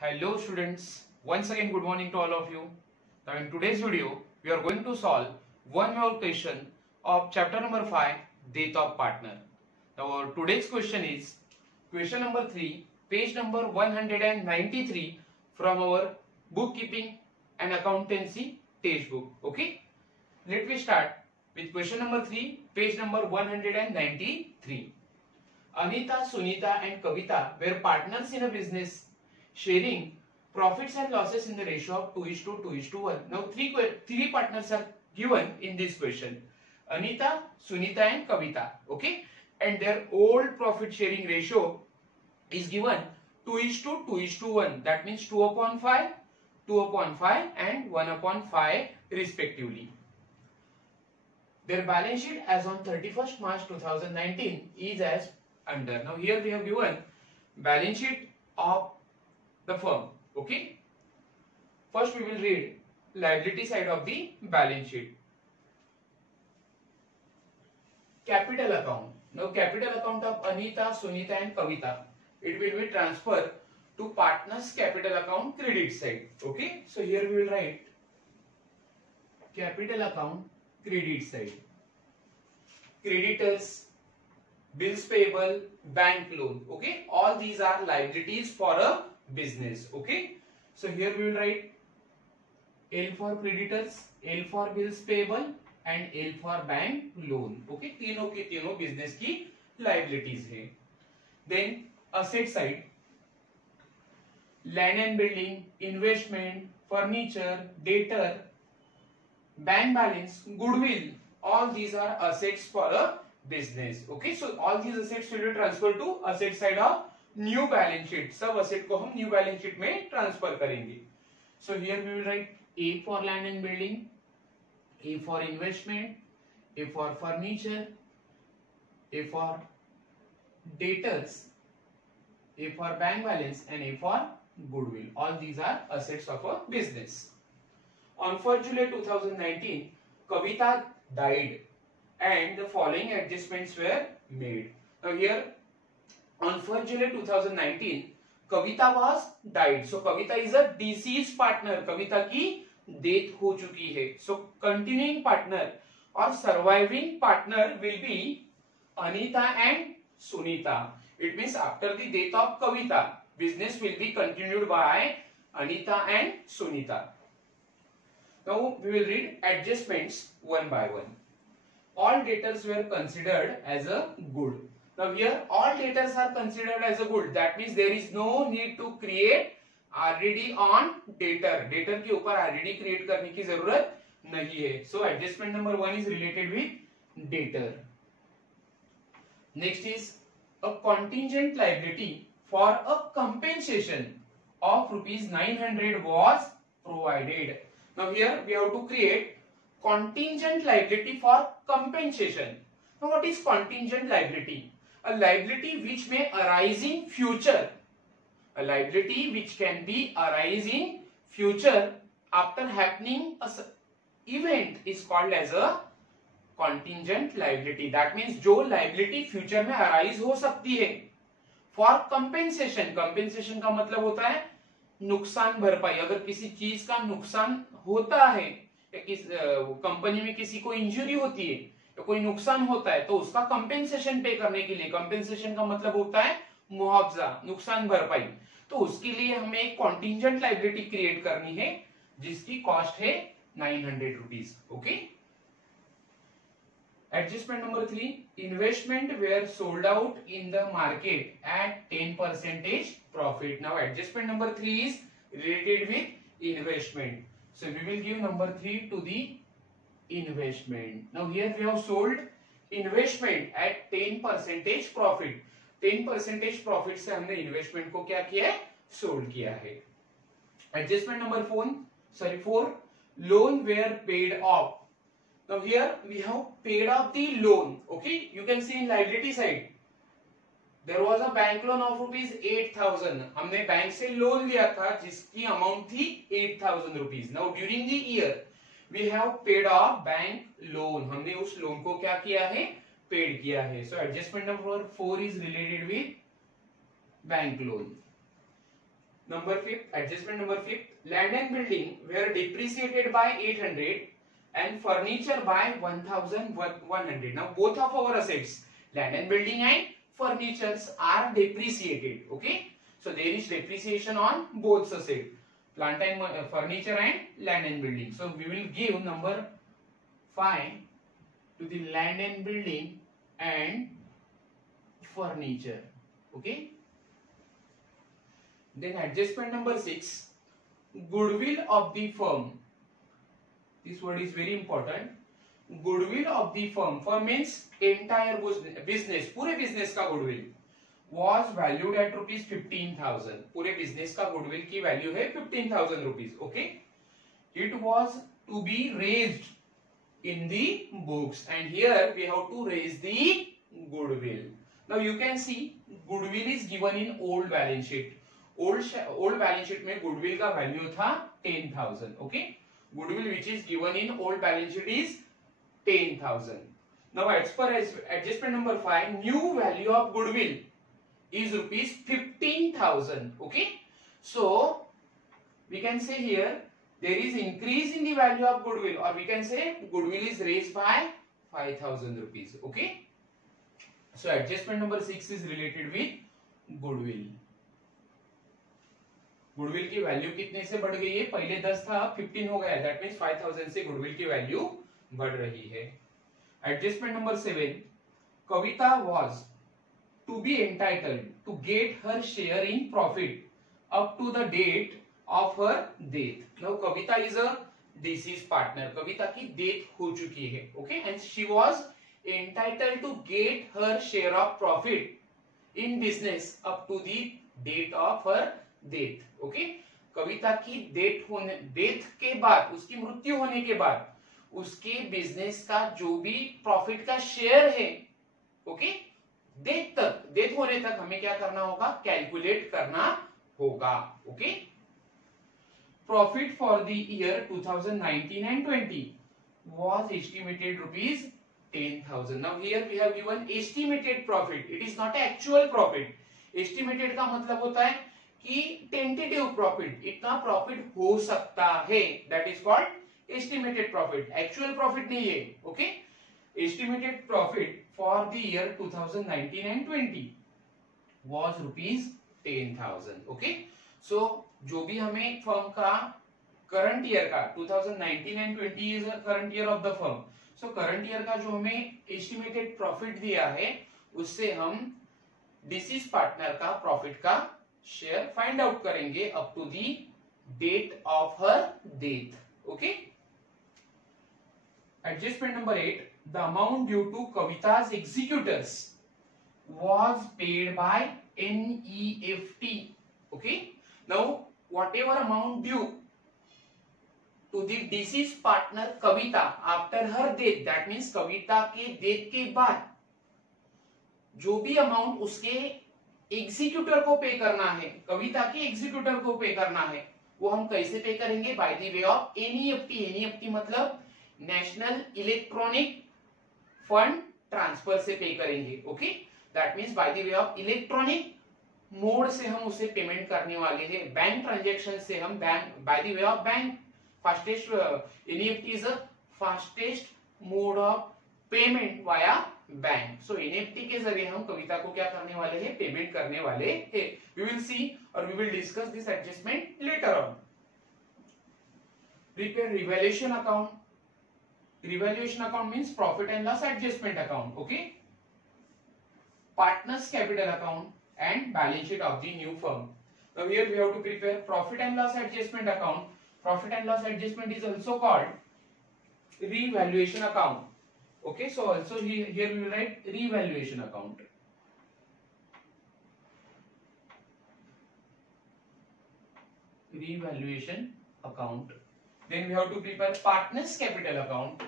Hello students, once again good morning to all of you. Now in today's video, we are going to solve one more question of chapter number 5, Death of Partner. Now our today's question is question number 3, page number 193 from our bookkeeping and accountancy textbook. Okay, let me start with question number 3, page number 193. Anita, Sunita and Kavita were partners in a business sharing profits and losses in the ratio of 2:2:1. Now three partners are given in this question. Anita, Sunita and Kavita. Okay. And their old profit sharing ratio is given 2:2:1. That means 2/5, 2/5 and 1/5 respectively. Their balance sheet as on 31st March 2019 is as under. Now here we have given balance sheet of the firm. Okay. First we will read liability side of the balance sheet. Capital account. Now capital account of Anita, Sunita and Kavita. It will be transferred to partners capital account credit side. Okay. So here we will write capital account credit side. Creditors, bills payable, bank loan. Okay. All these are liabilities for a business. Okay. So here we will write L for creditors, L for bills payable and L for bank loan. Okay. तीनों के तीनों business की liabilities है. Then asset side, land and building, investment, furniture, debtor, bank balance, goodwill. All these are assets for a business. Okay. So all these assets will be transferred to asset side of new balance sheet. सब asset को हम new balance sheet में transfer करेंगे. So here we will write a for land and building, a for investment, a for furniture, a for debtors, a for bank balance and a for goodwill. All these are assets of a business. On 1st July 2019, Kavita died and the following adjustments were made. Now here on 1st July 2019, Kavita was died. So Kavita is a deceased partner. Kavita की death हो चुकी है. So continuing partner or surviving partner will be Anita and Sunita. It means after the death of Kavita, business will be continued by Anita and Sunita. Now we will read adjustments one by one. All debtors were considered as a good. Now here all debtors are considered as a good. That means there is no need to create RDD on debtor. Debtor के ऊपर RDD create करने की जरूरत नहीं है. So adjustment number 1 is related with debtor. Next is a contingent liability for a compensation of ₹900 was provided. Now here we have to create contingent liability for compensation. Now what is contingent liability? A liability which may arise in future. A liability which can be arise in future after happening a event is called as a contingent liability. That means जो liability future में arise हो सकती है. For compensation, compensation का मतलब होता है नुकसान भरपाई. अगर किसी चीज का नुकसान होता है, कंपनी में किसी को इंजरी होती है, तो कोई नुकसान होता है, तो उसका कंपेंसेशन पे करने के लिए, कंपेंसेशन का मतलब होता है मुआवजा, नुकसान भरपाई. तो उसके लिए हमें एक कॉन्टिंजेंट लायबिलिटी क्रिएट करनी है जिसकी कॉस्ट है ₹900. Okay. Adjustment number 3, investment were sold out in the market at 10% profit. Now adjustment number 3 is related with investment. So we will give number 3 to the investment. Now here we have sold investment at 10% profit. 10% profit से हमने investment को क्या किया है, sold किया है. Adjustment number 4, loan were paid off. Now here we have paid off the loan. Okay, you can see in liability side there was a bank loan of ₹8,000. हमने bank से लोन लिया था जिसकी अमाउंट थी ₹8,000. Now during the year we have paid off bank loan. हमने उस loan को क्या किया है, पेड किया है. So adjustment number 4 is related with bank loan. Number fifth, adjustment number fifth, land and building were depreciated by 800 and furniture by 1100. Now both of our assets, land and building and furnitures, are depreciated. Okay, so there is depreciation on both assets, plant and furniture and land and building. So we will give number 5 to the land and building and furniture. Okay. Then adjustment number 6, goodwill of the firm. This word is very important. Goodwill of the firm. Firm means entire business. पूरे business का goodwill was valued at rupees 15,000. पूरे business का goodwill की value है 15,000 rupees. Okay. It was to be raised in the books, and here we have to raise the goodwill. Now you can see goodwill is given in old balance sheet. Old balance sheet में goodwill का value था 10,000. Okay, goodwill which is given in old balance sheet is 10,000. Now as per adjustment number 5, new value of goodwill is rupees 15,000. Okay, so we can say here there is increase in the value of goodwill, or we can say goodwill is raised by 5,000 rupees. Okay, so adjustment number 6 is related with goodwill. Goodwill की value कितने से बढ़ गई है? पहले 10 था, 15 हो गया. दैट मींस 5,000 से गुडविल की वैल्यू बढ़ रही है. Adjustment number 7, Kavita was to be entitled to get her share in profit up to the date of her death. Now Kavita is a deceased partner. Kavita की डेथ हो चुकी है. Okay, and she was entitled to get her share of profit in business up to the date of her death. Okay, Kavita की death के बाद, उसकी मृत्यु होने के बाद उसके बिजनेस का जो भी प्रॉफिट का शेयर है, ओके, डेथ होने तक हमें क्या करना होगा? कैलकुलेट करना होगा. Okay, profit for the year 2019 and 20 was estimated rupees 10,000. Now here we have given estimated profit. It is not actual profit. Estimated का मतलब होता है कि टेंटेटिव प्रॉफिट, इतना प्रॉफिट हो सकता है. That is called estimated profit. Actual profit नहीं है. Okay, estimated profit for the year 2019 and 20 was rupees 10,000. Okay, so जो भी हमें फर्म का करंट ईयर का 2019 and 20 is current year of the firm. So current year का जो हमें एस्टिमेटेड प्रॉफिट दिया है, उससे हम डिसीज पार्टनर का प्रॉफिट का शेयर फाइंड आउट करेंगे up to the date of her death. Okay, adjustment number 8, the amount due to Kavita's executors was paid by NEFT. Okay, now whatever amount due to the deceased partner Kavita after her death, that means कविता के death के बाद जो भी amount उसके executor को पे करना है, कविता के एग्जीक्यूटर को पे करना है, वो हम कैसे पे करेंगे? By the way of NEFT. NEFT मतलब नेशनल इलेक्ट्रॉनिक फंड ट्रांसफर से पे करेंगे. Okay, that means by the way of electronic mode से हम उसे पेमेंट करने वाले हैं. बैंक ट्रांजैक्शन से हम bank by the way of bank fastest, NEFT is a fastest mode of payment via bank. So NEFT के जरिए हम कविता को क्या करने वाले हैं? पेमेंट करने वाले हैं. वी विल सी और we will discuss this adjustment later on. Prepare revaluation account. Revaluation account means profit and loss adjustment account. Okay, partners capital account and balance sheet of the new firm. Now here we have to prepare profit and loss adjustment account. Profit and loss adjustment is also called revaluation account. Okay, so also here we will write revaluation account. Revaluation account. Then we have to prepare partners capital account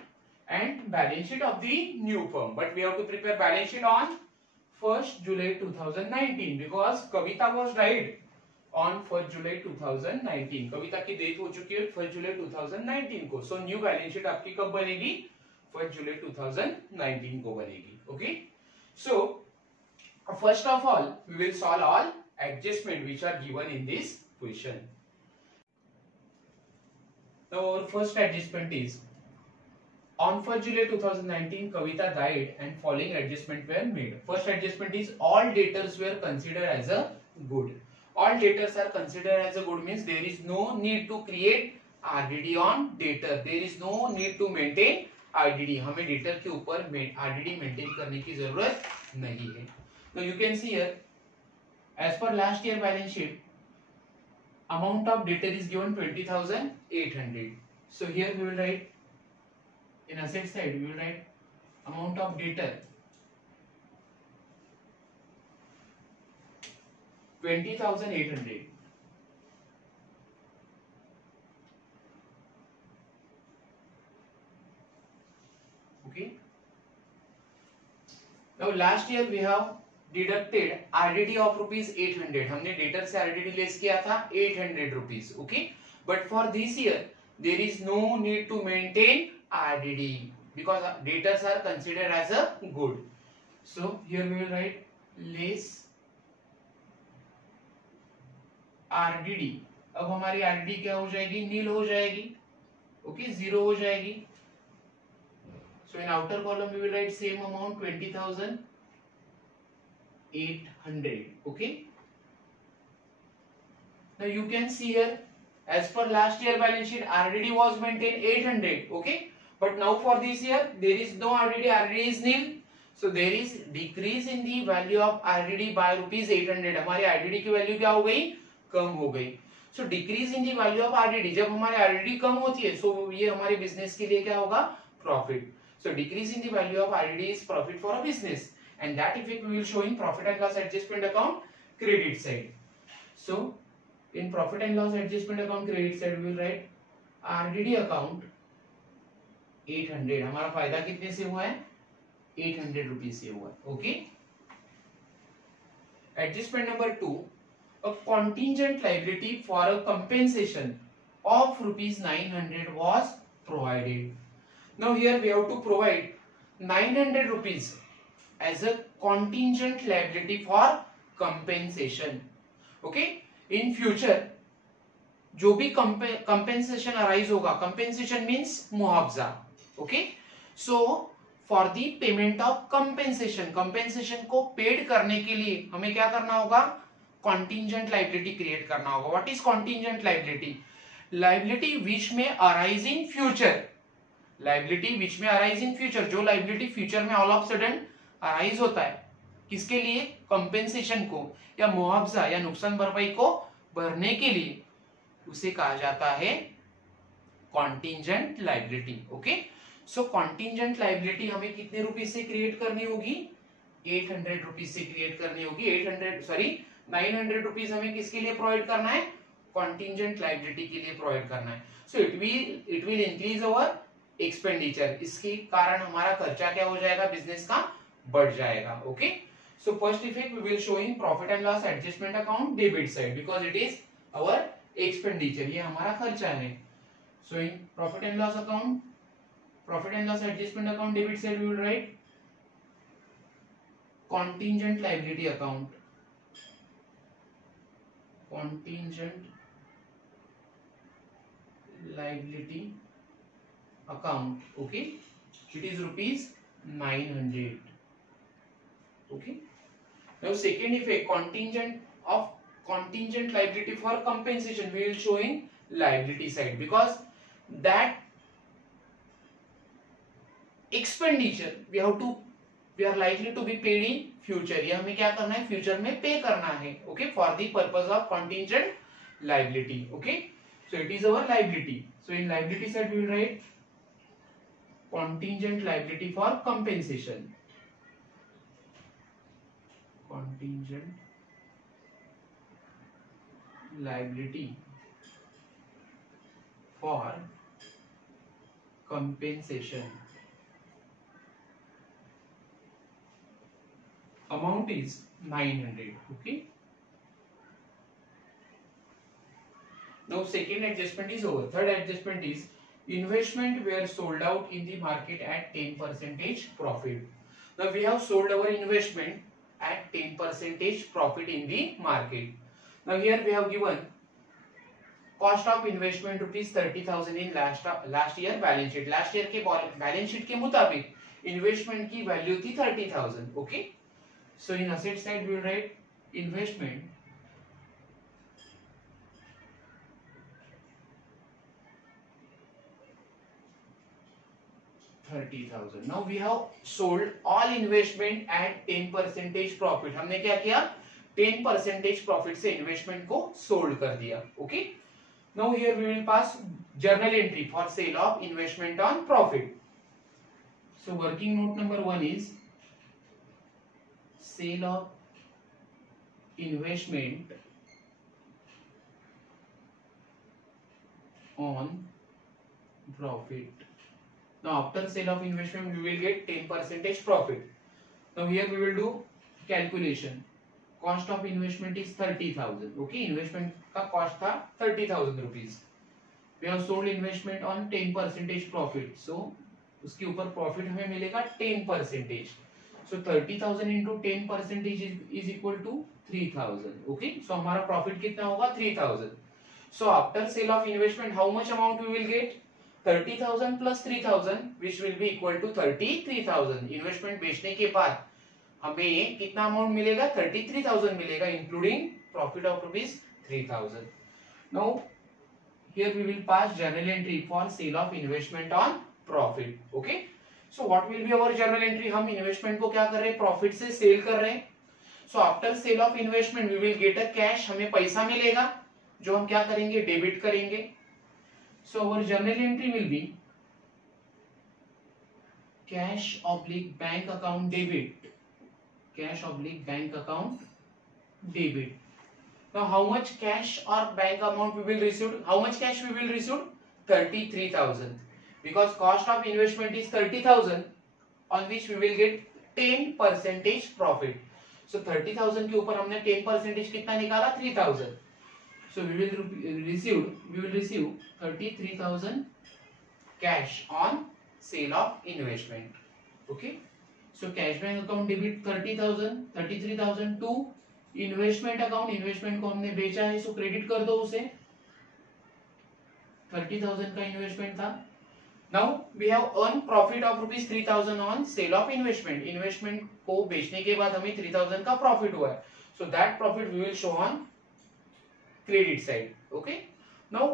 and balance sheet of the new firm. But we have to prepare balance sheet on 1st July 2019 because Kavita was died on 1st July 2019. कविता की death हो चुकी है 1st July 2019 को. So new balance sheet आपकी कब बनेगी? 1st July 2019 को बनेगी. Okay, so first of all we will solve all adjustment which are given in this question. Now our first adjustment is on 1st July 2019, Kavita died and following adjustment were made. First adjustment is all debtors were considered as a good. All debtors are considered as a good means there is no need to create RDD on debtor. There is no need to maintain RDD. हमें debtor के ऊपर RDD maintain करने की जरूरत नहीं है. Now you can see here, as per last year balance sheet, amount of debtor is given 20,800. So here we will write in asset side we will write amount of debtor 20,800. Okay. Now last year we have deducted RDD of rupees 800. हमने debtor से RDD less किया था 800 rupees. Okay. But for this year there is no need to maintain RDD because debtors are considered as a good. So here we will write less RDD. अब हमारी RDD क्या हो जाएगी? नील हो जाएगी. Okay, जीरो हो जाएगी. So in outer column we will write same amount 20,800. Okay. Now you can see here, as per last year balance sheet, RDD was maintained 800. Okay. But now for this year there is no RDD. RDD is nil. So there is decrease in the value of RDD by rupees 800. हमारी RDD की value क्या हो गई? कम हो गई. So decrease in the value of RDD. जब हमारी RDD कम होती है, so ये हमारे बिजनेस के लिए क्या होगा? Profit. So decrease in the value of RDD is profit for a business, and that effect we will show in profit and loss adjustment account credit side. So in profit and loss adjustment account credit side we will write RDD account 800. हमारा फायदा कितने से हुआ है? 800 rupees से हुआ है. Okay. Adjustment number 2, a contingent liability for a compensation of rupees 900 was provided. Now here we have to provide 900 rupees as a contingent liability for compensation. Okay. In future जो भी compensation arise होगा, compensation means मुआवजा. Okay. So for the payment of compensation, compensation को paid करने के लिए हमें क्या करना होगा? Contingent liability create करना होगा. What is contingent liability? Liability which may arise in future. Liability which में अराइज इन फ्यूचर. जो लाइबिलिटी फ्यूचर में ऑल ऑफ सडन अराइज होता है, किसके लिए? कंपेंसेशन को या मुआवजा या नुकसान भरपाई को भरने के लिए, उसे कहा जाता है कॉन्टिंजेंट लाइबिलिटी. ओके. सो कॉन्टिंजेंट लाइबिलिटी हमें कितने रुपीज से क्रिएट करनी होगी? 800 रुपीज से क्रिएट करनी होगी. 900 रुपीज हमें किसके लिए प्रोवाइड करना है? कॉन्टिंजेंट लाइबिलिटी के लिए प्रोवाइड करना है. So it will increase our expenditure. इसके कारण हमारा खर्चा क्या हो जाएगा? बिजनेस का बढ़ जाएगा. Okay. So first effect we will show in profit and loss adjustment account debit side because it is our expenditure. ये हमारा खर्चा है. So in profit and loss account, profit and loss adjustment account debit side we will write contingent liability account, contingent liability account. Okay, it is rupees 900. Okay. Now second effect, contingent liability for compensation we will show in liability side because that expenditure we are likely to be paid in future. ये हमें क्या करना है? Future में पे करना है. Okay. For the purpose of contingent liability. Okay. So it is our liability. So in liability side we will write contingent liability for compensation. Contingent liability for compensation. Amount is 900. Okay. Now second adjustment is over. Third adjustment is investment were sold out in the market at 10% profit. Now we have sold our investment at 10% profit in the market. Now here we have given cost of investment ₹30,000 in last year balance sheet. Last year के balance sheet के मुताबिक investment की value थी 30,000। Okay, so in asset side we will write investment $30,000। Now we have sold all investment at 10% profit। हमने क्या किया, 10% profit से investment को सोल्ड कर दिया। Okay, now here we will pass journal entry for sale of investment on profit. So working note number 1 is sale of investment on profit. Now after sale of investment we will get 10% profit. Now here we will do calculation. Cost of investment is 30,000. Okay, investment का cost था 30,000 rupees. We have sold investment on 10% profit. So उसके ऊपर profit हमें मिलेगा 10%. So 30,000 into 10% is equal to 3,000. Okay, so हमारा profit कितना होगा 3,000. So after sale of investment how much amount we will get? 30,000 plus 3,000 which will be equal to 33,000। Investment बेचने के बाद हमें कितना अमाउंट मिलेगा, 33,000 मिलेगा, including profit of ₹3,000। Now here we will pass journal entry for sale of investment on profit. Okay, so what will be our journal entry? हम investment को क्या कर रहे हैं, प्रॉफिट से सेल कर रहे हैं। So after sale of investment we will get a cash, हमें पैसा मिलेगा जो हम क्या करेंगे, डेबिट करेंगे। So our journal entry will be cash oblique bank account debit. Cash oblique bank account debit. Now how much cash or bank amount we will receive? How much cash we will receive? 33,000. Because cost of investment is 30,000, on which we will get 10% profit. So 30,000 के ऊपर हमने 10% कितना निकाला, 3,000. So we will receive 33,000 cash on sale of investment. Okay, so cash bank account debit 30,000, 33,000 to investment account। Investment को हमने बेचा है, सो credit कर दो उसे। 30,000 का इन्वेस्टमेंट था। Now we have earn profit of ₹3,000 on sale of investment. Investment को बेचने के बाद हमें 3,000 का प्रॉफिट हुआ है। So that profit we will show on credit side. Okay, now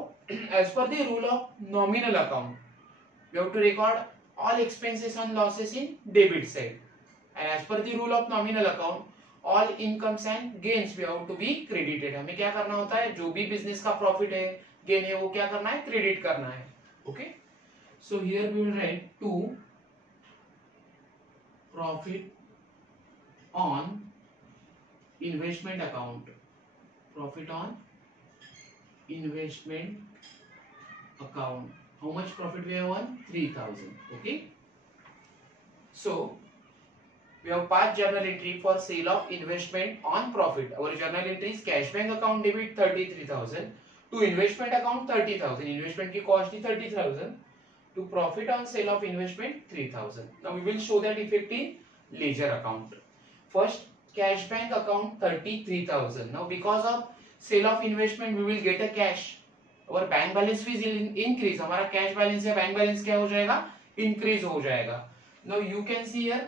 as per the rule of nominal account we have to record all expenses and losses in debit side, and as per the rule of nominal account all incomes and gains we have to be credited। हमें क्या करना होता है, जो भी business का profit है, gain है, वो क्या करना है, क्रेडिट करना है। Okay, so here we will write to profit on investment account. Profit on investment account, how much profit we have won, 3,000। okay, so we have passed journal entry for sale of investment on profit। our journal entry is cash bank account debit 33,000 to investment account 30,000। investment की cost थी 30,000 to profit on sale of investment 3,000। now we will show that effect in ledger account। first cash bank account 33,000। now because of sale of investment we will get a cash, और bank balance will increase. हमारा cash balance या bank balance क्या हो जाएगा, increase हो जाएगा। Now you can see here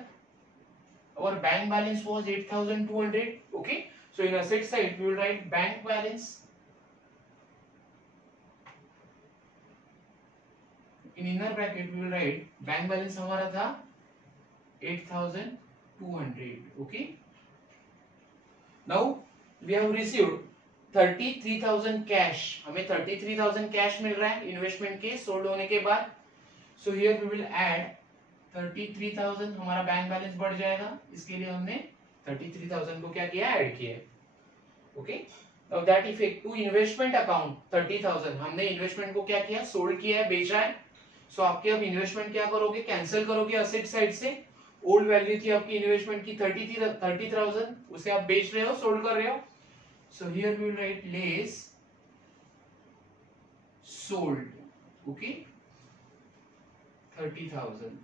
our bank balance was 8,200। Okay, so in asset side we will write bank balance, in inner bracket we will write bank balance हमारा था 8,200। Okay, now we have received 33,000 cash. हमें 33,000 cash मिल रहा है investment के sold होने के बाद। So here we will add 33,000, हमारा बैंक बैलेंस बढ़ जाएगा, इसके लिए हमने 33,000 को क्या किया, ऐड किया। Okay, now that effect to investment account 30,000, हमने इन्वेस्टमेंट को क्या किया, सोल्ड किया है, बेचा है। सो आपके अब इन्वेस्टमेंट क्या करोगे, कैंसिल करोगे असेट साइड से। ओल्ड वैल्यू थी आपकी इन्वेस्टमेंट की 30,000, उसे आप बेच रहे हो, सोल्ड कर रहे हो। So here we will write less sold, okay, 30,000।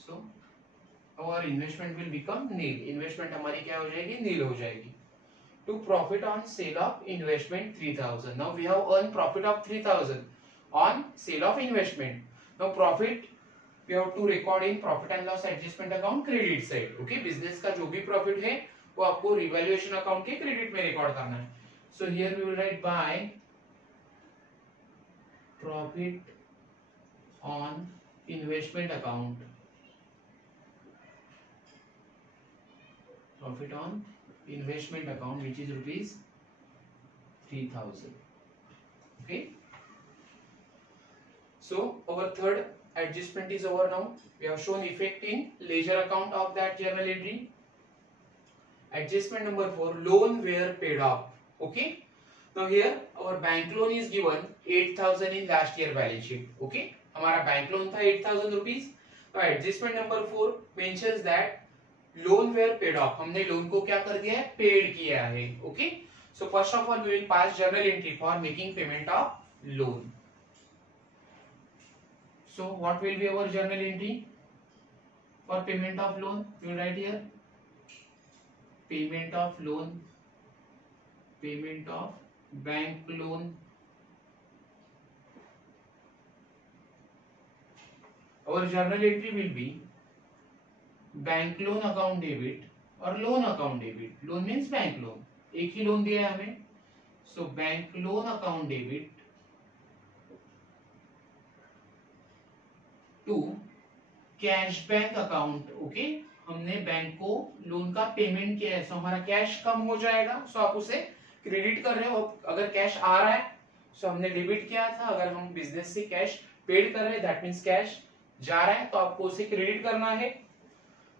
So our investment will become nil। Investment हमारी क्या हो जाएगी, नील हो जाएगी। to profit on sale of investment 3000. Now we have earned profit of 3000 on sale of investment. Now profit we have to record in profit and loss adjustment account credit side. Okay, business का जो भी profit है वो आपको revaluation account के credit में record करना है. So here we will write by profit on investment account. Profit on investment account which is rupees 3000. Okay. So our third adjustment is over now. We have shown effect in ledger account of that journal entry. Adjustment number 4, loan were paid off. Okay. Now here our bank loan is given 8000 in last year balance sheet. Okay. हमारा bank loan था 8000 rupees. तो adjustment number 4 mentions that loan were paid off. हमने loan को क्या कर दिया है, paid किया है. Okay. So first of all we will pass journal entry for making payment of loan. So what will be our journal entry for payment of loan? We will write here payment of loan, payment of bank loan. Our journal entry will be bank loan account debit और loan account debit. Loan means bank loan. एक ही loan दिया है हमें. So bank loan account debit to cash bank account. Okay, हमने bank को loan का payment किया है, सो हमारा कैश कम हो जाएगा. सो आप उसे क्रेडिट कर रहे हो. अगर कैश आ रहा है सो हमने डेबिट किया था. अगर हम बिजनेस से कैश पेड कर रहे हैं दैट मींस कैश जा रहा है तो आपको उसे क्रेडिट करना है.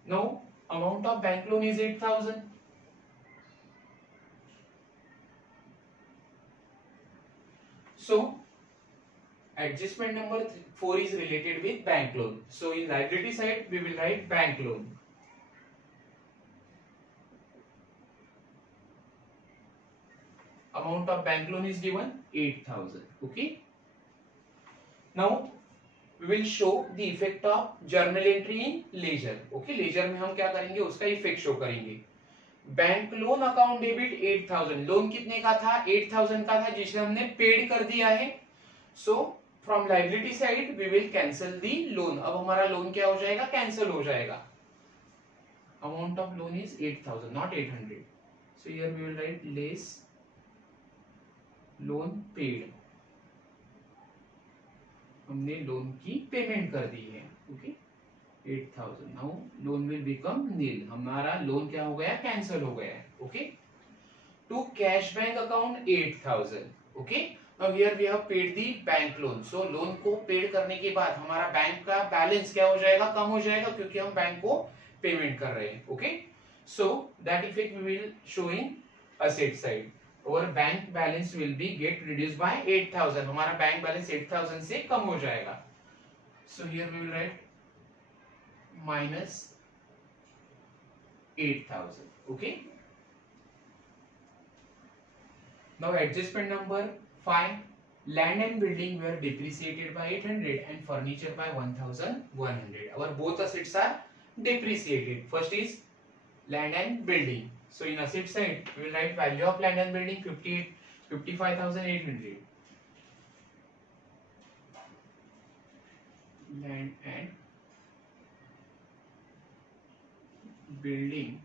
No amount of bank loan is 8000. So adjustment number 4 is related with bank loan. So in liability side we will write bank loan. Amount of bank loan is given 8000. Okay. Now we will show the effect of journal entry in ledger. Okay, ledger में हम क्या करेंगे, उसका effect show करेंगे. Bank loan account debit 8000. Loan कितने का था, 8000 का था जिसे हमने पेड कर दिया है. So from liability side we will cancel the loan. अब हमारा लोन क्या हो जाएगा, कैंसिल हो जाएगा. Amount of loan is 8000 not 800. So here we will write less loan paid. हमने लोन की पेमेंट कर दी है. Okay, 8000. Now loan will become nil. हमारा लोन क्या हो गया, कैंसिल हो गया है. Okay, to cash bank account 8000. Okay. Now here we have paid the bank loan. So loan को पेड करने के बाद हमारा बैंक का बैलेंस क्या हो जाएगा, कम हो जाएगा क्योंकि हम बैंक को पेमेंट कर रहे हैं. Okay. So that effect we will show in asset side. Our bank balance will be get reduced by 8000. हमारा बैंक बैलेंस 8000 से कम हो जाएगा. So here we will write minus 8000. Okay. Now adjustment number 5, land and building were depreciated by 800 and furniture by 1100. Our both assets are depreciated. First is land and building. So in asset side we will write value of land and building 55,800. Land and building.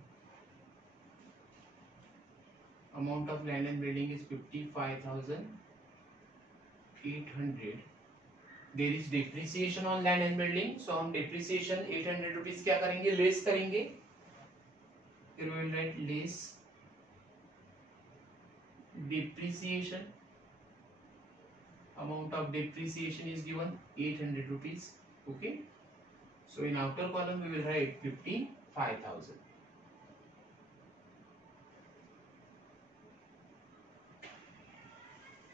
Amount of land and building is 55,800. There is depreciation on land and building, so हम depreciation 800 rupees क्या करेंगे, less करेंगे. Here we will write less depreciation. Amount of depreciation is given 800 rupees. Okay. So in outer column we will write 55,000.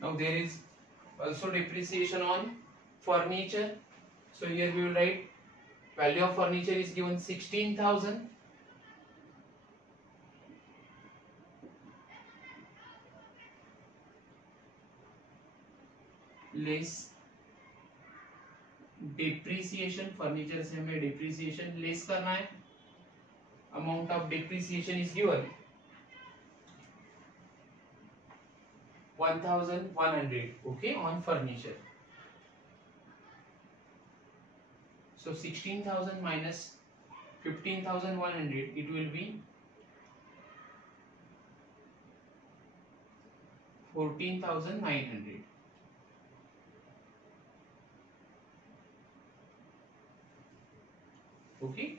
Now there is also depreciation on furniture. So here we will write value of furniture is given 16,000. Less depreciation. Furniture से हमें depreciation less करना है. Amount of depreciation is given 1100, okay, on furniture. So 16,000 minus 15,100, it will be 14,900. Okay.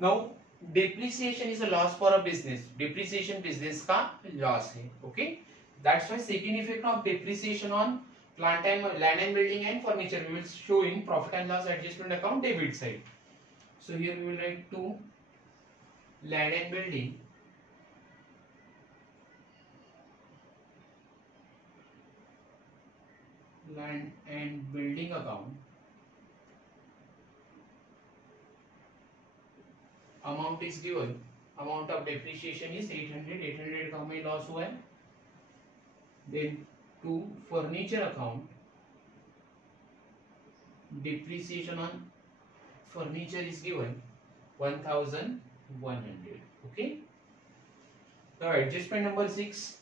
Now depreciation is a loss for a business. Depreciation business का loss है. Okay. That's why second effect of depreciation on land and building and furniture we will show in profit and loss adjustment account debit side. So here we will write to land and building. Land and building account. Amount is given. Amount of depreciation is 800. 800 का हमें loss हुआ है. Then to furniture account, depreciation on furniture is given 1,100. Okay. Now adjustment number 6.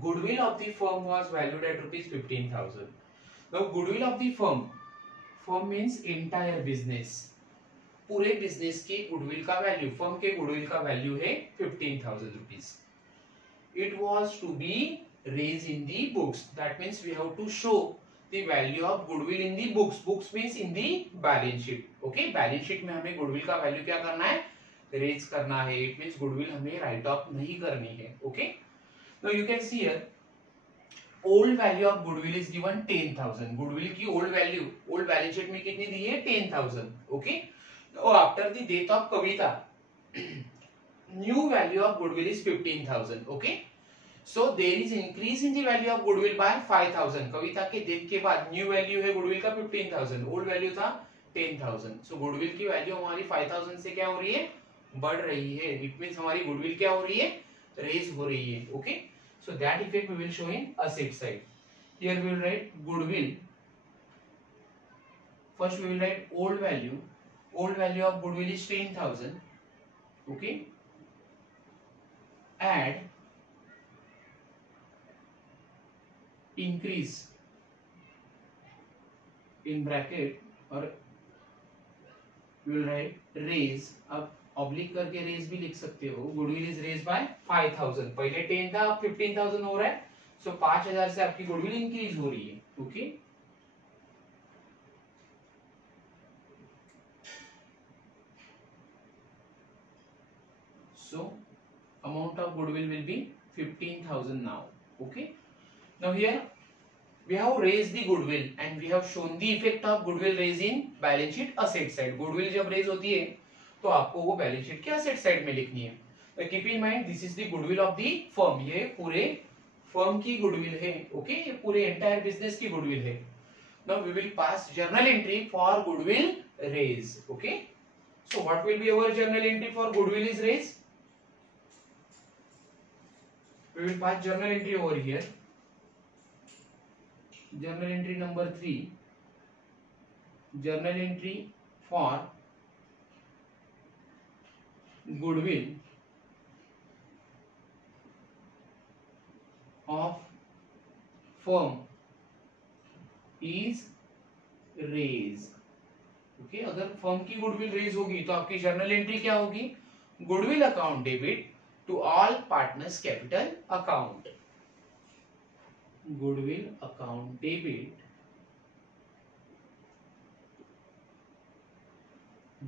Goodwill of the firm was valued at rupees 15,000. Now goodwill of the firm. Firm means entire business. पूरे business के goodwill का value, firm के goodwill का value है 15,000 rupees. It was to be raise in the books. That means we have to show the value of goodwill in the books. Books means in the balance sheet. Okay, balance sheet में हमें goodwill का value क्या करना है, raise करना है. It means goodwill हमें write off नहीं करनी है. Okay, now you can see here old value of goodwill is given 10,000. Goodwill की old value old balance sheet में कितनी दी है, 10,000. Okay. So after the death of Kavita, new value of goodwill is 15,000. Okay, so there is increase in the value of goodwill by 5,000. कविता के death के बाद new value है goodwill का 15,000. Old value था 10,000. सो गुडविल की वैल्यू हमारी 5,000 से क्या हो रही है, बढ़ रही है. इट मींस हमारी गुडविल क्या हो रही है, रेज हो रही है. Okay, so that effect we will show in asset side. Here we will write goodwill. First we will write old value. Old value of goodwill is 10,000. Okay. Add increase in bracket और we will write raise. अब oblique करके raise भी लिख सकते हो. Goodwill is raise by 5,000. पहले 10 था, अब 15,000 हो रहा है. सो 5,000 से आपकी गुडविल इंक्रीज हो रही है. Okay, so amount of goodwill will be 15,000 now. Okay, now here we have raised the goodwill and we have shown the effect of goodwill raise in balance sheet asset side. goodwill जब raise होती है तो आपको वो balance sheet के asset side में लिखनी है. keep in mind this is the goodwill of the firm. ये पूरे firm की goodwill है. okay, ये पूरे entire business की goodwill है. now we will pass journal entry for goodwill raise. okay, so what will be our journal entry for goodwill is raised? We will pass journal entry over here. Journal entry number 3. Journal entry for goodwill of firm is raised. Okay, अगर firm की goodwill raise होगी तो आपकी journal entry क्या होगी, goodwill account debit to all partners capital account. Goodwill account debit.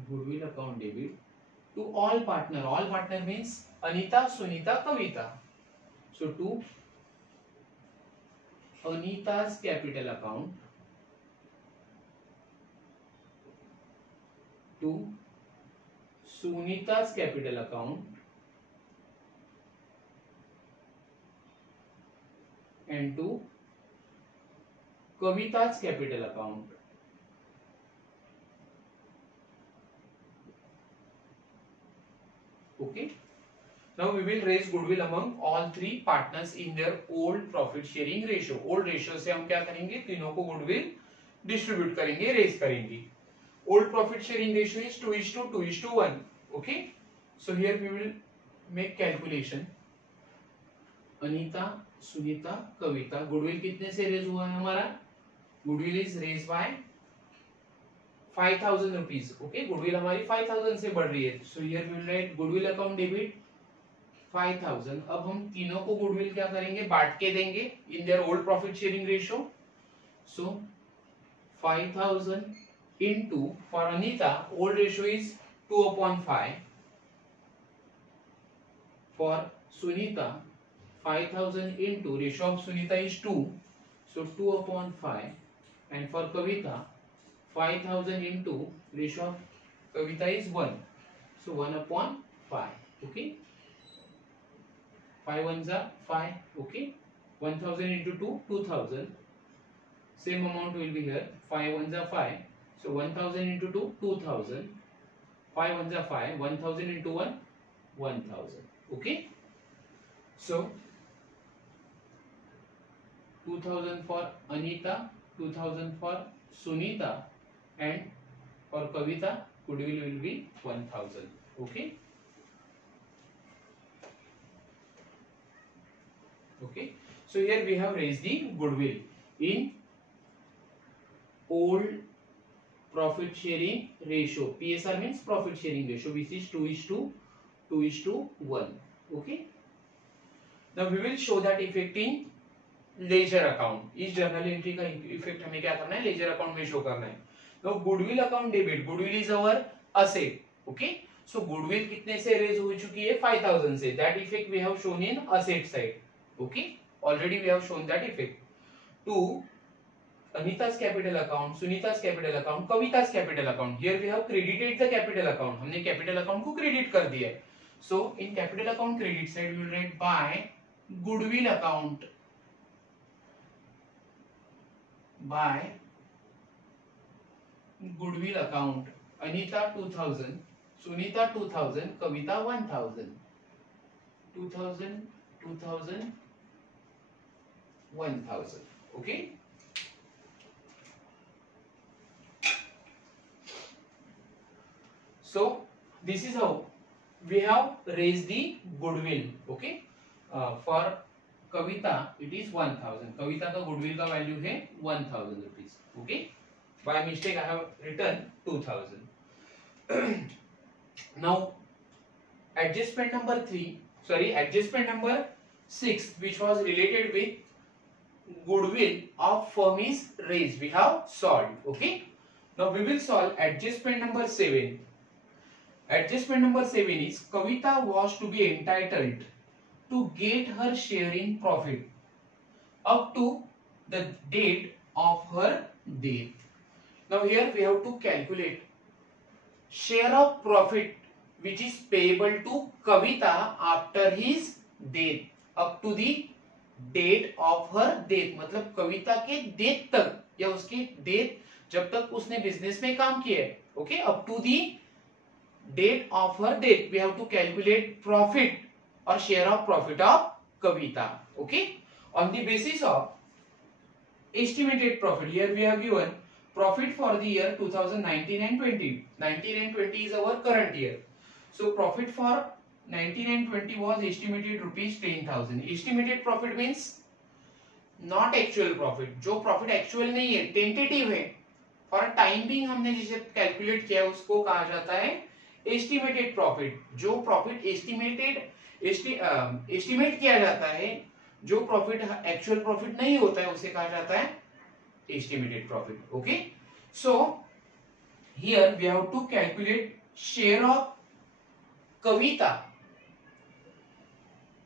Goodwill account debit to all partner. All partner means Anita, Sunita, Kavita. So to Anita's capital account, to Sunita's capital account, and to Kavita's capital account. Okay, now we will raise goodwill among all three partners in their old profit sharing ratio. old ratio से हम क्या करेंगे, तीनों को goodwill distribute करेंगे, raise करेंगे. old profit sharing ratio is 2:2:1. okay, so here we will make calculation. Anita, Sunita, Kavita. Goodwill कितने से रेज हुआ है हमारा? Goodwill is raise by 5000 rupees. Okay, goodwill हमारी 5000 से बढ़ रही है। So here we will write goodwill account debit 5000। अब हम तीनों को गुडविल क्या करेंगे? बांट के देंगे in their old profit sharing ratio. So 5000 into for Anita old ratio is 2/5. For Sunita 5000 into ratio of Sunita is 2, so 2/5. And for Kavita 5000 into ratio of Kavita is 1, so 1/5. Okay, 5 ones are 5. Okay, 1000 into 2 2000. Same amount will be here. 5 ones are 5. So 1000 into 2 2000. 5 ones are 5. 1000 into 1 1000. Okay. So 2000 for Anita, 2000 for Sunita, and for Kavita goodwill will be 1000. Okay. Okay. So here we have raised the goodwill in old profit sharing ratio. PSR means profit sharing ratio, which is 2:1. Okay. Now we will show that effect in ledger account. इस journal entry का effect हमें क्या करना है? Ledger account में show करना है। तो goodwill account debit, goodwill is our asset. Okay, so goodwill कितने से रेज हो चुकी है? 5000 से। That effect we have shown in asset side. Okay, already we have shown that effect to Anita's capital account, Sunita's capital account, Kavita's capital account. Here we have credited the capital account. हमने capital account को credit कर दिया है. So in capital account credit side we will write by goodwill account, by goodwill account. Anita 2000, Sunita 2000, Kavita 1000. 2000, 2000, 1000. Okay. So this is how we have raised the goodwill. Okay, for Kavita it is 1000. Kavita का goodwill का value है 1000 rupees. Okay, by mistake I have written 2000. Now adjustment number 6, which was related with goodwill of firm is raised, we have solved. Okay, now we will solve adjustment number 7. Adjustment number 7 is Kavita was to be entitled to get her share in profit up to the date of her death. Now here we have to calculate share of profit which is payable to Kavita after his death up to the date of her death. मतलब कविता के death तक या उसकी death जब तक उसने business में काम किया है. Okay, up to the date of her death we have to calculate profit or share of profit of Kavita. Okay, on the basis of estimated profit. Here we have given profit for the year 2019 and 20. 19 and 20 is our current year. So profit for 19 and 20 was estimated rupees 10,000.Estimated profit means not actual profit. जो profit actual नहीं है, tentative है. For a time being हमने जिसे calculate किया उसको कहा जाता है एस्टिमेटेड प्रॉफिट. जो प्रॉफिट एस्टिमेट किया जाता है, जो प्रॉफिट एक्चुअल प्रॉफिट नहीं होता है, उसे कहा जाता है estimated profit. Okay, so here we have to calculate share of Kavita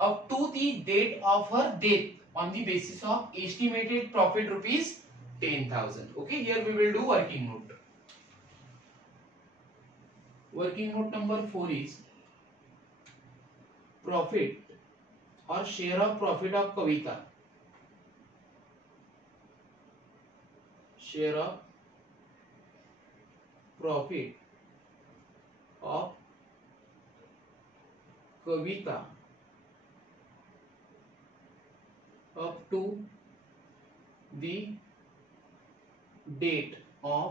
up to the date of her death on the basis of estimated profit rupees 10,000. Okay, here we will do working note. Working note number 4 is profit or share of profit of Kavita. Share of profit of Kavita up to the date of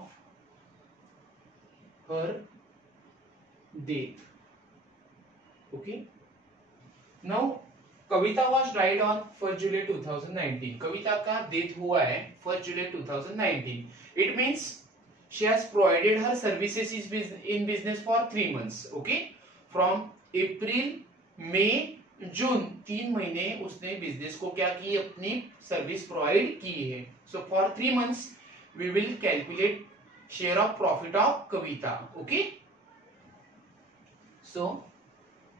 her death. Okay, now Kavita was died on 1 जुलाई 2019. कविता का death हुआ है 1 जुलाई 2019. It means she has provided her services in business for 3 months. Okay, from April, May, June, 3 महीने उसने business को क्या की, अपनी service provide की है. So for 3 months we will calculate share of profit of Kavita. Okay, so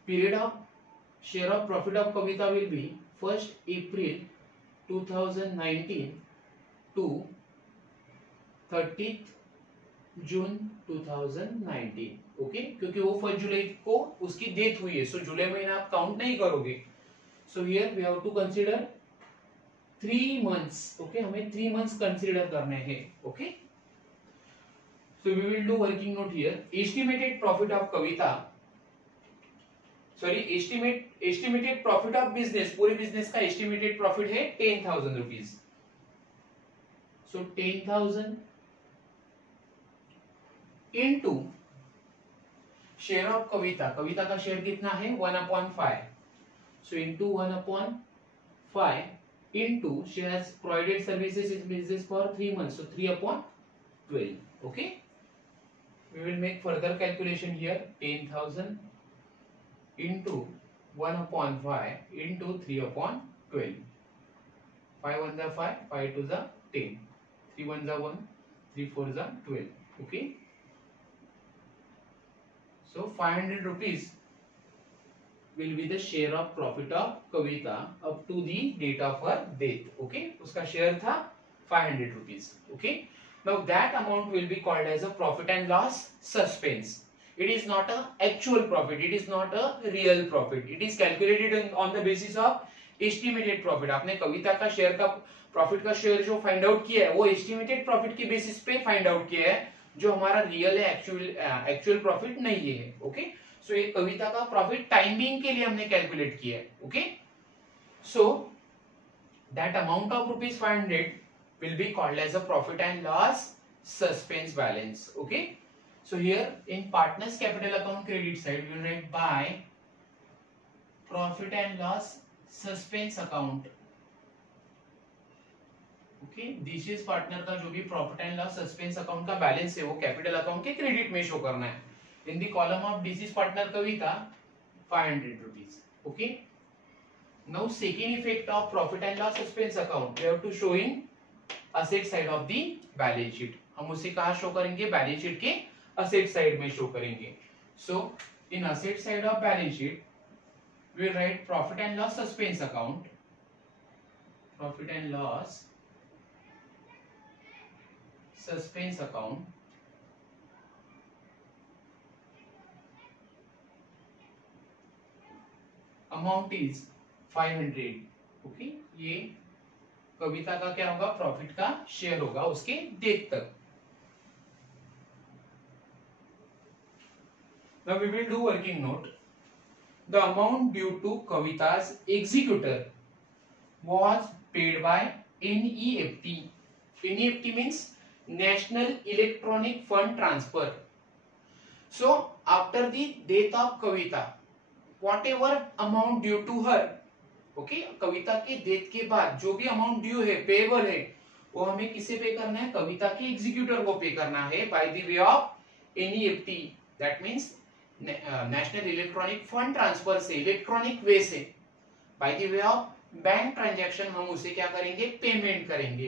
period of share of profit of Kavita will be 1st April 2019 to 30th June 2019. Okay, क्योंकि वो 1 जुलाई को उसकी डेथ हुई है, सो जुलाई महीना आप काउंट नहीं करोगे. So here we have to consider 3 months. Okay, हमें 3 months कंसीडर करने हैं. Okay, so we will do working note here. Estimated profit of Kavita, sorry, estimated profit of business, पूरे बिजनेस का एस्टिमेटेड प्रॉफिट है 10,000 rupees. So 10,000 into share of Kavita, Kavita का share कितना है 1/5. So into 1/5 into she has provided services in business for 3 months. So 3/12. Okay, we will make further calculation here. 10,000 into 1/5 into 3/12. 5 1 is 5, 5 2 is 10, 3 1 is 1, 3 4 is 12. Okay, so 500 rupees will be the share of profit of Kavita up to the date of her death. Okay, उसका share था 500 rupees. Okay, now that amount will be called as a profit and loss suspense. It is not a actual profit, it is not a real profit. It is calculated on the basis of estimated profit. आपने कविता का share का profit का share जो find out किया है वो estimated profit के basis पे फाइंड आउट किया है, जो हमारा रियल है, एक्चुअल प्रॉफिट नहीं है. ओके, सो ये कविता का प्रॉफिट टाइमिंग के लिए हमने कैलकुलेट किया है. Okay, so that amount of ₹500 will be called as a profit and loss suspense balance. Okay, so here in partners capital account credit side we will write by profit and loss suspense account. okay, this is partner का जो भी profit and loss suspense account का balance है वो capital account के credit में show करना है. in the column of this is partner Kavita 500 rupees. okay, now second effect of profit and loss suspense account we have to show in asset side of the balance sheet. हम उसे कहाँ show करेंगे, balance sheet के asset side में show करेंगे. So in asset side of balance sheet we will write profit and loss suspense account. Profit and loss suspense account, amount is 500. Okay, ये कविता का क्या होगा, प्रॉफिट का शेयर होगा उसके डेट तक. Now we will do working note. The amount due to Kavita's executor was paid by NEFT. NEFT means National Electronic Fund Transfer. So after the death of Kavita, whatever amount due to her, okay, कविता के death के बाद जो भी amount due है, payable है, वो हमें किसे पे करना है, कविता के एग्जीक्यूटर को पे करना है bye the way of NEFT. That means national electronic fund transfer से, इलेक्ट्रॉनिक वे से, bye the way of bank transaction हम उसे क्या करेंगे, पेमेंट करेंगे.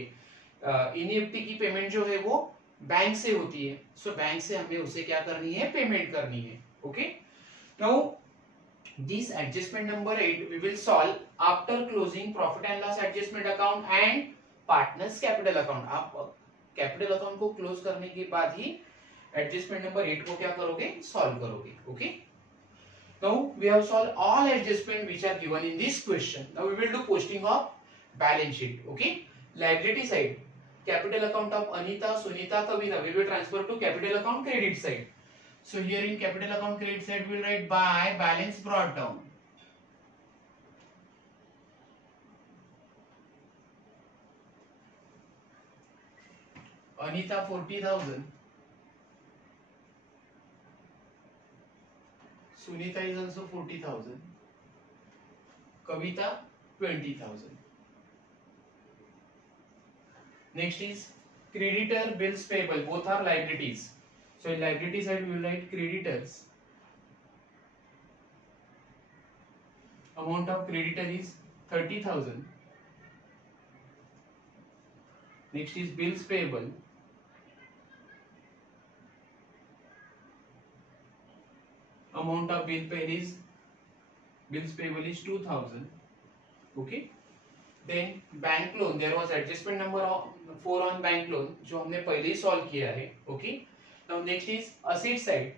एनईएफटी की पेमेंट जो है वो बैंक से होती है. सो बैंक से हमें उसे क्या करनी है, पेमेंट करनी है. Okay, now this adjustment number 8 we will solve after closing profit and loss adjustment account and partners capital account. आप कैपिटल अकाउंट को क्लोज करने के बाद ही एडजस्टमेंट नंबर 8 को क्या करोगे, सॉल्व करोगे. Okay, now we have solve all adjustment which are given in this question. Now we will do posting of balance sheet. Okay, liability side capital account of Anita, Sunita, Kavita we will transfer to capital account credit side. So here in capital account credit side we will write by balance brought down. Anita 40,000. Sunita is also 40,000. Kavita 20,000. Next is creditor bills payable. Both are liabilities. So in liability side we will write creditors. Amount of creditor is 30,000. Next is bills payable. Amount of bills payable is 2,000. Okay. Then bank loan, there was adjustment number 4 on bank loan जो हमने पहले ही solve किया है. Okay. Now next is asset side.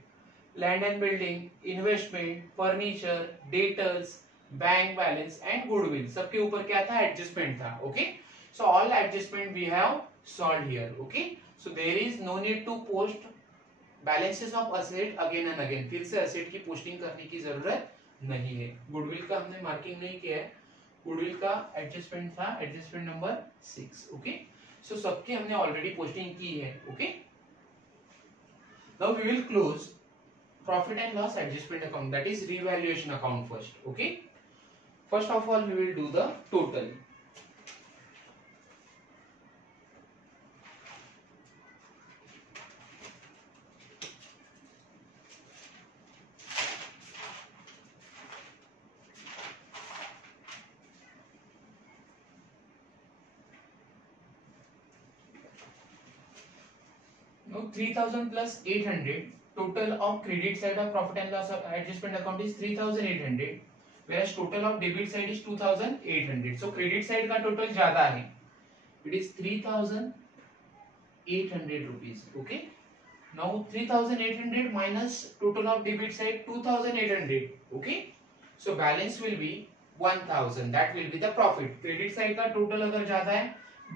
Land and building, investment, furniture, debtors, bank balance and goodwill, सबके ऊपर क्या था? Adjustment था. Okay. So all adjustment we have solved here. Okay. So there is no need to post balances of asset again and again. फिर से asset की posting करने की जरूरत नहीं है. गुडविल का हमने मार्किंग नहीं किया है. गुडविल का एडजस्टमेंट था, एडजस्टमेंट नंबर 6. ओके. सो सबकी हमने ऑलरेडी पोस्टिंग की है. Okay. Now we will close profit and loss adjustment account, that is revaluation account first. Okay. First of all we will do the total. Now 3,000 plus 800. Total of credit side of profit and loss adjustment account is 3,800, whereas total of debit side is 2,800. So credit side का total ज्यादा है. It is 3,800 rupees. Okay. Now 3,800 minus total of debit side 2,800. Okay. So balance will be 1,000. That will be the profit. Credit side का total अगर ज्यादा है,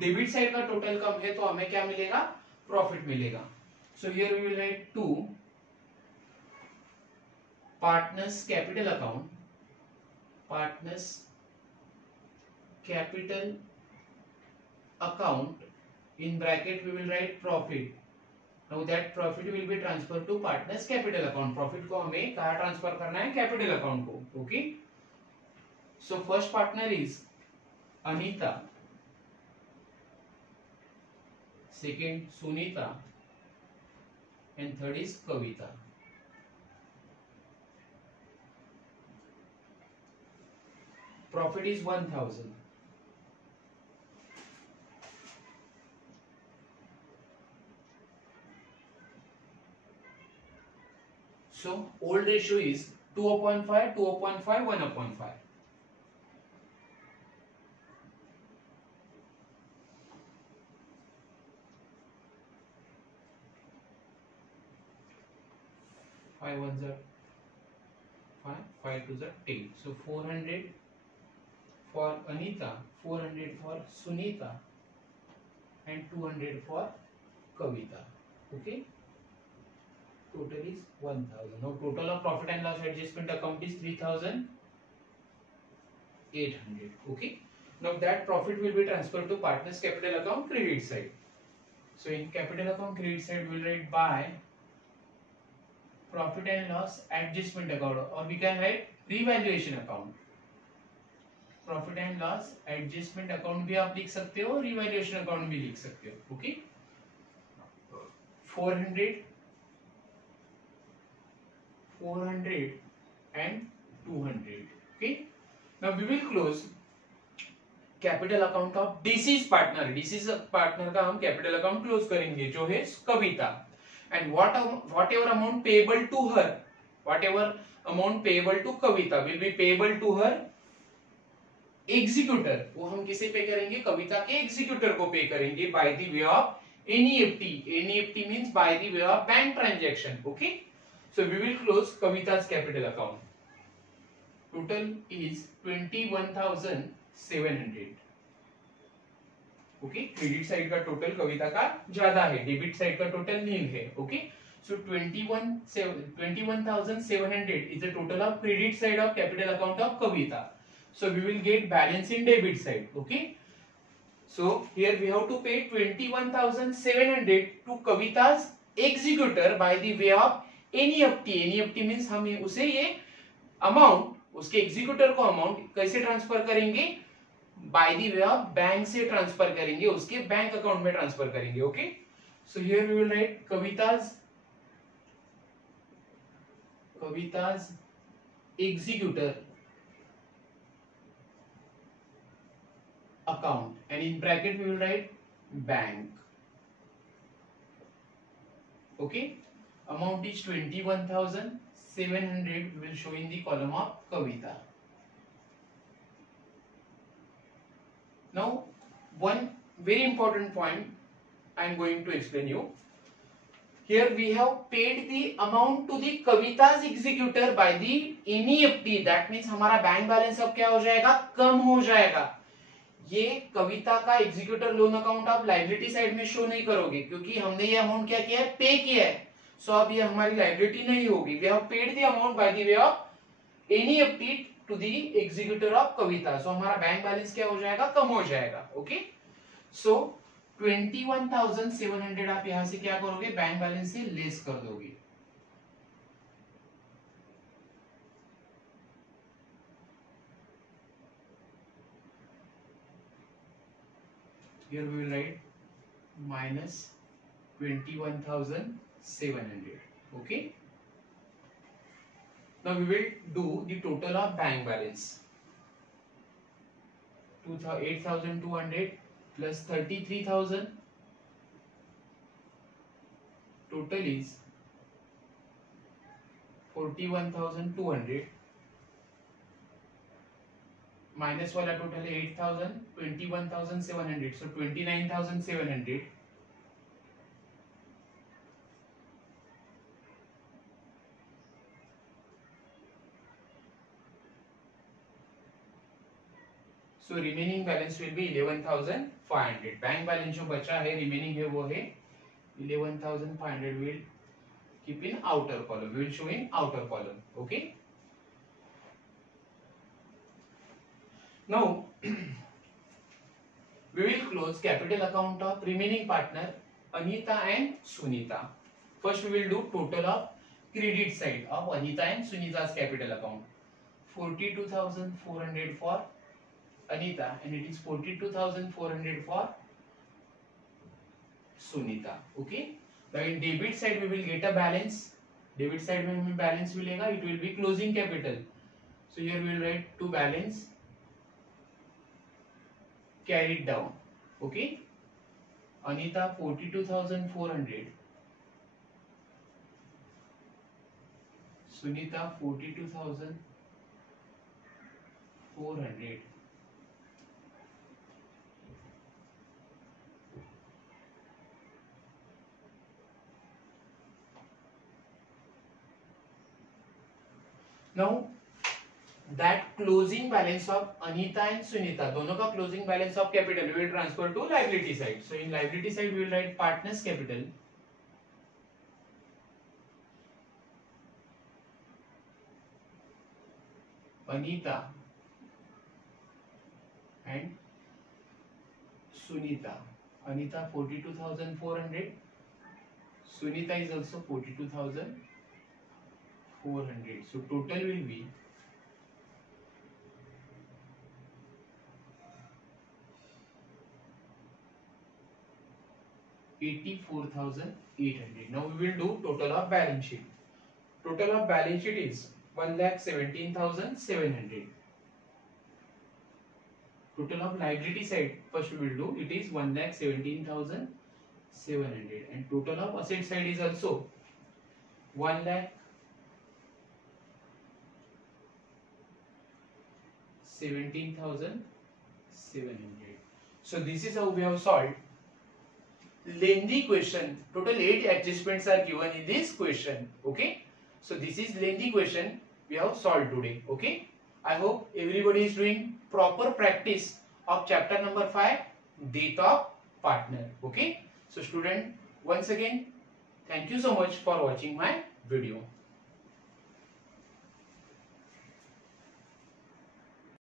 debit side का total कम है, तो हमें क्या मिलेगा? Profit मिलेगा. So here we will write 2 partners capital account, partners capital account, in bracket we will write profit. Now that profit will be transferred to partners capital account. Profit को हमें कहाँ ट्रांसफर करना है? कैपिटल अकाउंट को. Okay. So first partner is Anita, second Sunita and third is Kavita. Profit is 1,000. So old ratio is 2/5, 2/5, 1/5. Five ones are 5, 5 twos are 10. So 400 for Anita, 400 for Sunita, and 200 for Kavita. Okay. Total is 1,000. Now total of profit and loss adjustment account is 3,800. Okay. Now that profit will be transferred to partners capital account credit side. So in capital account credit side we will write by profit and loss adjustment account, or we can write revaluation account. Profit and loss adjustment account भी आप लिख सकते हो, revaluation account भी लिख सकते हो. Okay. 400 and 200. Okay. Now we will close capital account of deceased partner. Deceased partner का हम कैपिटल अकाउंट क्लोज करेंगे जो है Kavita. And whatever amount payable to her, whatever amount payable to Kavita will be payable to her executor. वो हम किसे पे करेंगे? कविता के एग्जीक्यूटर को पे करेंगे by the way of NEFT. NEFT means by the way of bank transaction. Okay. So we will close Kavita's capital account. Total is 21,700. Okay. Credit side का total Kavita का ज्यादा है, डेबिट साइड का टोटल नील है. Okay. So 21,700 is the total of credit side of capital account of Kavita. So we will get balance in debit side. Okay. So here we have to pay 21,700 to Kavita's executor by the way of NEFT. NEFT means हमें उसे ये amount उसके executor को amount कैसे transfer करेंगे, by the way of bank से transfer करेंगे, उसके बैंक अकाउंट में ट्रांसफर करेंगे. Okay, so here we will write Kavita's executor account, and in bracket we will write bank. Okay, amount is 21,700. We will show in the column of Kavita. Now, one very important point I am going to explain you. Here we have paid the amount to the Kavita's executor by the NEFT. That means हमारा bank balance अब क्या हो जाएगा, कम हो जाएगा. ये कविता का executor loan account आप लाइबिलिटी साइड में शो नहीं करोगे, क्योंकि हमने ये अमाउंट क्या किया है, पे किया है. सो अब ये हमारी लाइबिलिटी नहीं होगी. We have paid the amount by the way of NEFT to the executor of Kavita. So हमारा बैंक बैलेंस क्या हो जाएगा, कम हो जाएगा. ओके, सो 21,700 आप यहां से क्या करोगे, बैंक बैलेंस से लेस कर दोगे. Here we will write minus 21,700. Okay. Now we will do the total of bank balance. 8,200 plus 33,000. Total is 41,200. Minus वाला टोटल है 8,000, 21,700, so 29,700. So remaining balance will be 11,500. Bank balance जो बचा है, remaining है, वो है 11,500. will keep in outer column. We will show in outer column. Okay. Now we will close capital account of remaining partner Anita and Sunita. First we will do total of credit side of Anita and Sunita's capital account. 42,400 for Anita and it is 42,400 for Sunita. Okay. Now in debit side we will get a balance. Debit side में हमें balance मिलेगा. It will be closing capital. So here we will write to balance carried down. Okay, Anita 42,400, Sunita 42,400. Now that closing balance of Anita and Sunita, दोनों का closing balance of capital we will transfer to liability side. So in liability side we will write partners capital Anita and Sunita. Anita 42,400, Sunita is also 42,400. So total will be 84,800. Now we will do total of balance sheet. Total of balance sheet is 1,17,700. Total of liability side first we will do, it is 1,17,700, and total of asset side is also 1,17,700. So this is how we have solved lengthy question. Total 8 adjustments are given in this question. Okay, so this is lengthy question we have solved today. Okay, I hope everybody is doing proper practice of chapter number 5, death of partner. Okay, so student, once again thank you so much for watching my video.